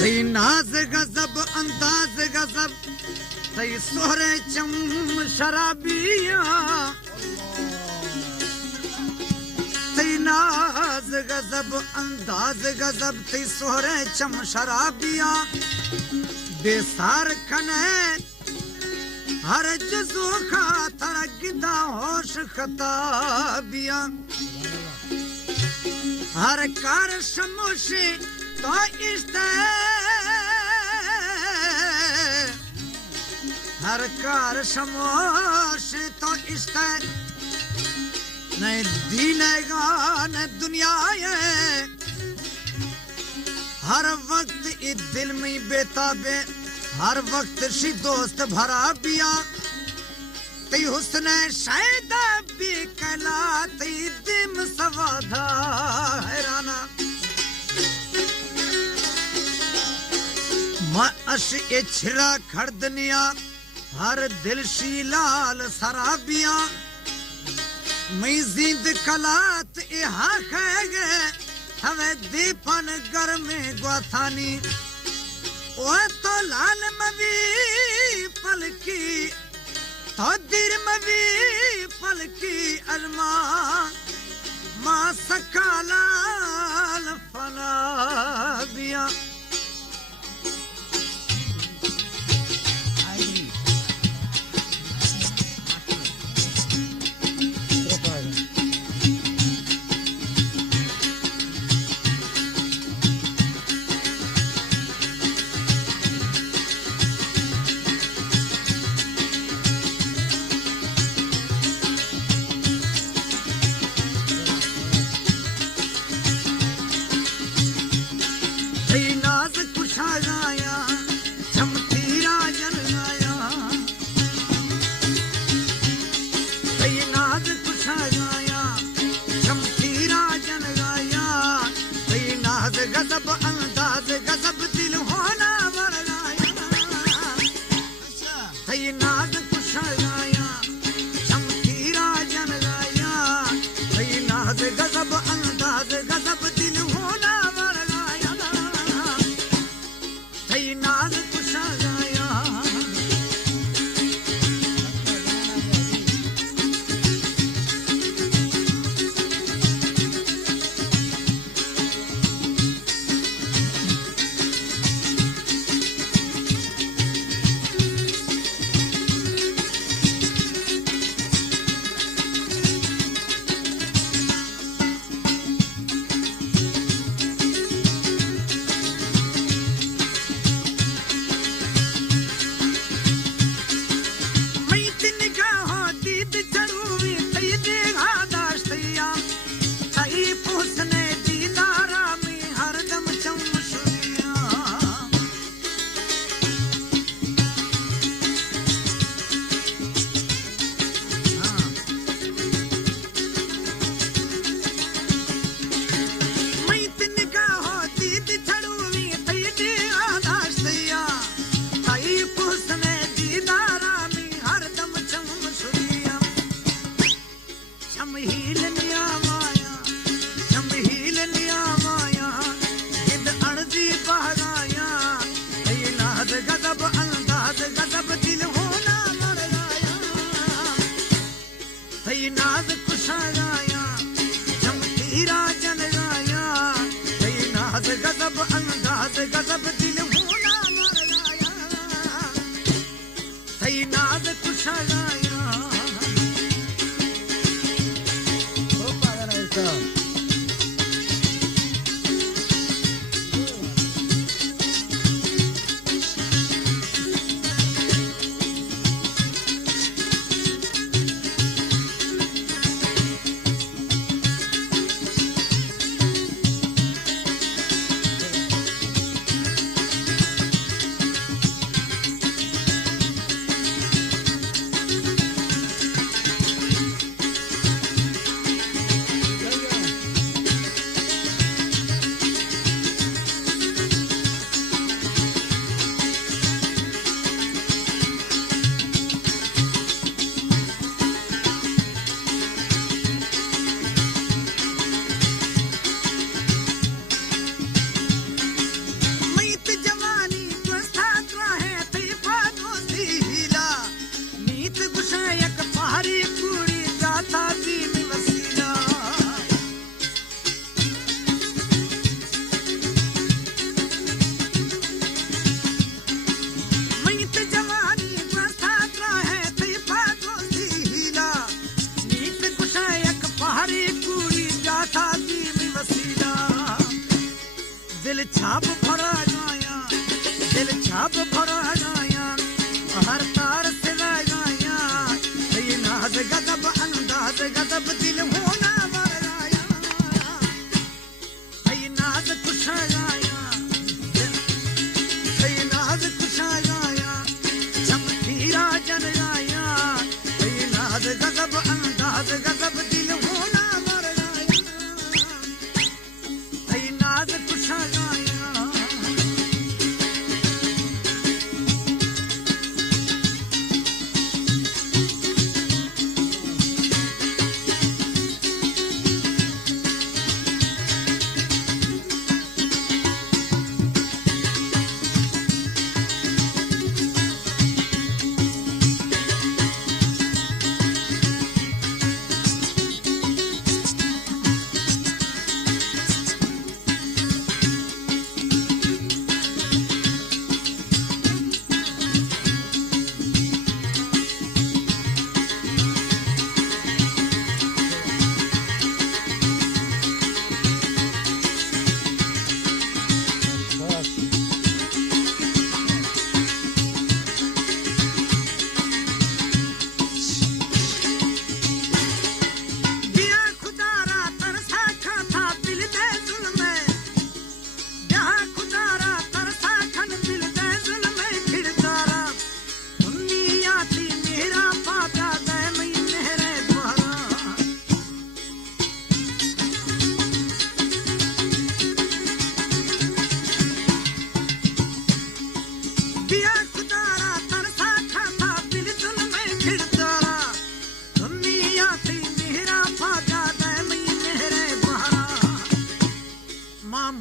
तई नाज गजब अंदाज गजब तई सोहरे चम शराबिया तई नाज गजब अंदाज गजब तई सोहरे चम शराबिया बेसार कने हर जज़ो खा तरगिदा होश खताबिया हर कार शमोशे तो इश्ते हर कार शमोशे तो इश्ते न दीनेगा न दुनिया ये हर वक्त इस दिल में बेताबे हर वक्त शी दोस्त भरा बिया तई हुस्न शायद भी कला तई दिम सवादा हैराना मैं अश ए छिरा खड़दनिया हर दिल शी लाल सराबिया मैं जिंद कलात ए हाँ खेगे हमें दीपन घर में ग्वाथानी ओ तो लाल मवी पलकी तो दिर मवी पलकी अरमा माँ सकालाल फना बिया गजब अंदाज गजब दिल होना वरगाया थई नाज कुशाया शमशीरा जन गाया थई नाज गजब अंदाज गजब दिल होना वरगाया थई नाज कुशाया नाज कुशाया शमशीरा जन गाया थई नाज गजब अंदाज गजब दिल होना मरगाया थई नाज कुशाया ओ पागल ऐसा दिल छाप भरा गाया दिल छाप भरा गाया हर तार से गाया ये नाज गजब अंदाज गजब दिल होना मर गाया ये नाज कुछ गाया ये नाज कुछ गाया चमकीरा जन गाया ये नाज गजब अंदाज गजब दिल होना मर गाया ये नाज कुछ गाया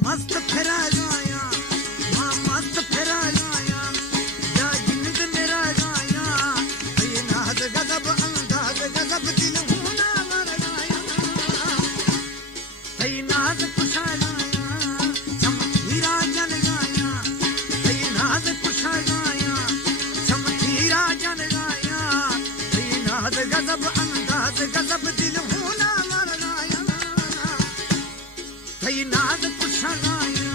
मस्त फिरा गाया मां मस्त फिरा गाया या जिंद मेरा गाया ये नाज गजब अंदाज गजब दिल होना मर गाया ये नाज कुछ गाया चमकीरा जन गाया ये नाज कुछ गाया चमकीरा जन गाया ये नाज गजब अंदाज गजब दिल होना मर गाया ये नाज कुछ गाया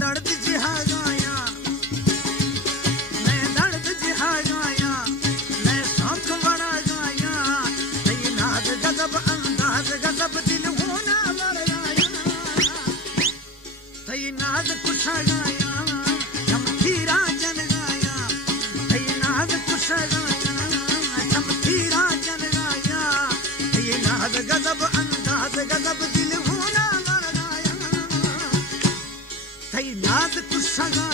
दर्द जिहा गाया मैं दर्द जिहा गाया मैं शौक बड़ा गाया ये नाज गजब अंदाज गजब दिल होना मर गाया ये नाज कुछ गाया चमकीरा जन गाया ये नाज कुछ गाया चमकीरा जन गाया ये नाज गजब अंदाज गजब दिल होना मर गाया ये नाज कुछ गाया